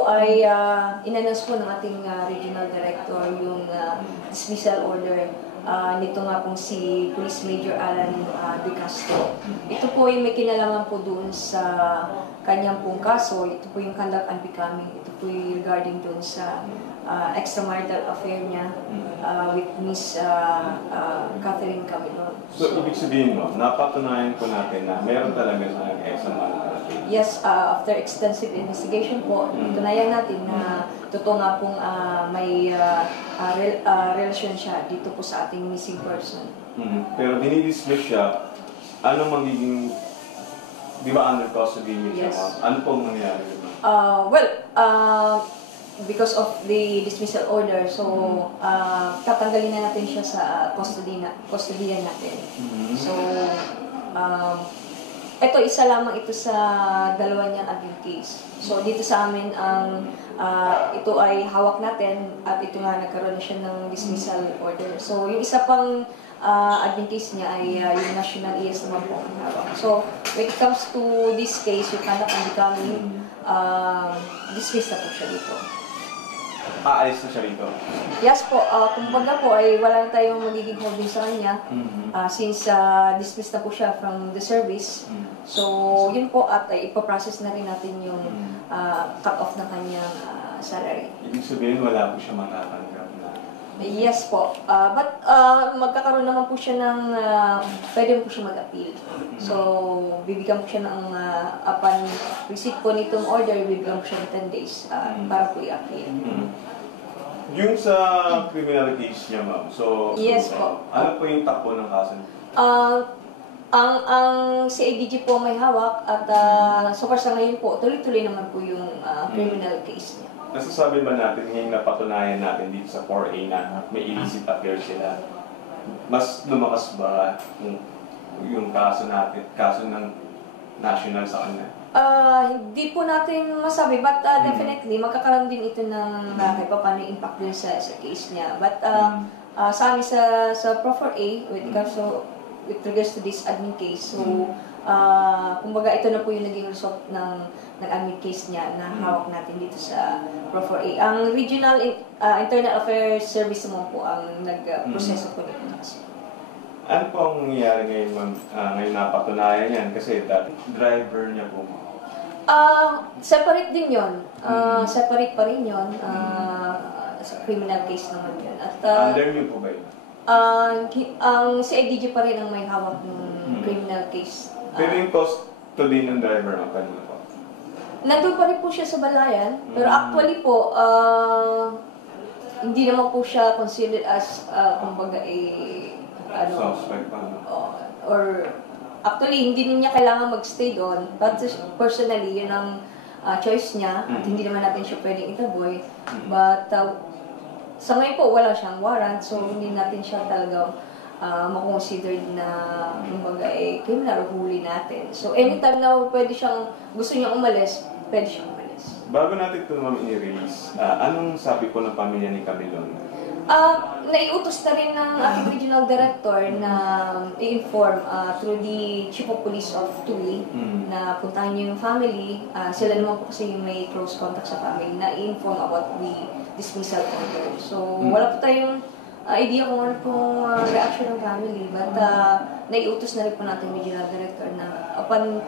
po ay in-announce po ng ating regional director yung dismissal order nito nga pong si Police Major Alan De Castro. Ito po yung may kinalaman po doon sa kanyang pong kaso. Ito po yung conduct unbecoming. Ito po yung regarding doon sa extramarital affair niya with Miss Catherine Camilon. So, ibig sabihin mo, napatunayan po natin na meron talaga siyang extramarital affair? Yes, after extensive investigation po, tunayan natin na totoo nga pong may relasyon siya dito po sa ating missing person. Pero dinidismiss siya, ano magiging, di ba under custody niya siya? Ano pong nangyari? Because of the dismissal order, so tatanggalin na natin siya sa custody natin. So, ito isa lamang ito sa dalawa niyang admin case. So dito sa amin ito ay hawak natin at ito nga nagkaroon na siya ng dismissal order. So yung isa pang admin case niya ay yung national ES naman po ang hawak. So when it comes to this case, yung conduct unbecoming, dismiss na po siya dito. Aalis na siya rito? Yes po. Kumbaga po ay wala na tayong magiging holding sa kanya since dismissed na po siya from the service. So yun po at ipaprocess na rin natin yung cut-off ng kanyang salary. Ibig sabihin wala po siya matatanggap na? Yes po. But magkakaroon naman po siya ng pwede po siya mag-appeal. So bibigyan po siya ng upon receipt po nitong order, bibigyan po siya ng 10 days para po i-appeal. Yung sa criminal case niya, ma'am, so yes po. Ano po yung takbo ng kaso? Ang CIDG po may hawak at so far sa ngayon po, tuloy-tuloy naman po yung criminal case niya. Nasasabi ba natin ngayong napatunayan natin dito sa 4A na may illicit affair sila, mas lumakas ba yung kaso ng national sa kanila? Hindi po natin masabi, but definitely magkakaroon din ito ng kahit pa paano impact din sa case niya. But sa amin sa Pro 4A, with regards to this admin case, so kumbaga ito na po yung naging result ng admin case niya na hawak natin dito sa Pro 4A. Ang Regional Internal Affairs Service naman po ang nag-proseso po nito. Ano po ang nangyayari ngayon, ma'am? Ngayon napatunayan yan kasi driver niya po. Separate din yun. Separate pa rin yun. Sa criminal case naman yun. At, under niyo po ba yun? Ang CIDG pa rin ang may hawak ng criminal case. Pero yung custody ng driver, ang kanina po? Nandun pa rin po siya sa Balayan. Pero actually po, hindi naman po siya considered as, kumbaga, suspect pa, no? Or actually, hindi niya kailangan mag-stay doon. But personally, yun ang choice niya. At hindi naman natin siya pwedeng itaboy. But sa ngayon po, wala siyang warrant. So, hindi natin siya talaga makonsider na kumbaga criminal o huli natin. So, anytime na pwede siyang, gusto niya umalis, pwede siyang umalis. Bago natin ito naman i-release, anong sabi po ng pamilya ni Camilon? Naiutos na rin ng ating regional director na i-inform through the Chief of Police of Tui na puntahan niyo yung family. Sila naman po kasi yung may close contact sa family na i-inform about the dismissal order. So, wala po tayong idea kung ano pong reaction ng family. But naiutos na rin po natin regional director na upon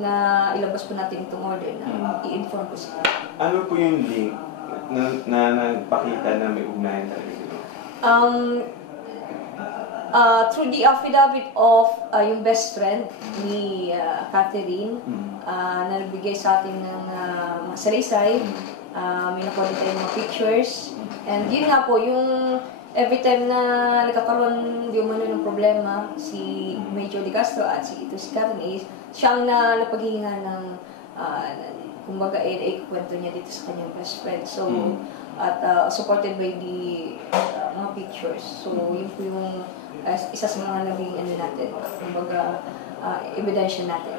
na ilabas po natin itong order na i-inform po sila. Ano po yung link na nagpakita na may ugnayan talaga sila? Through the affidavit of yung best friend ni Catherine na nagbigay sa atin ng salaysay, may nakuha tayo mga pictures, and yun nga po, yung every time na nagkakaroon di umano ng problema si Major De Castro at si Catherine, siya ang napaghihinga ng kumbaga kwento niya dito sa kanyang best friend. So, at supported by the mga pictures. So, yun po yung isa sa mga naging natin, kumbaga, ebidensya natin.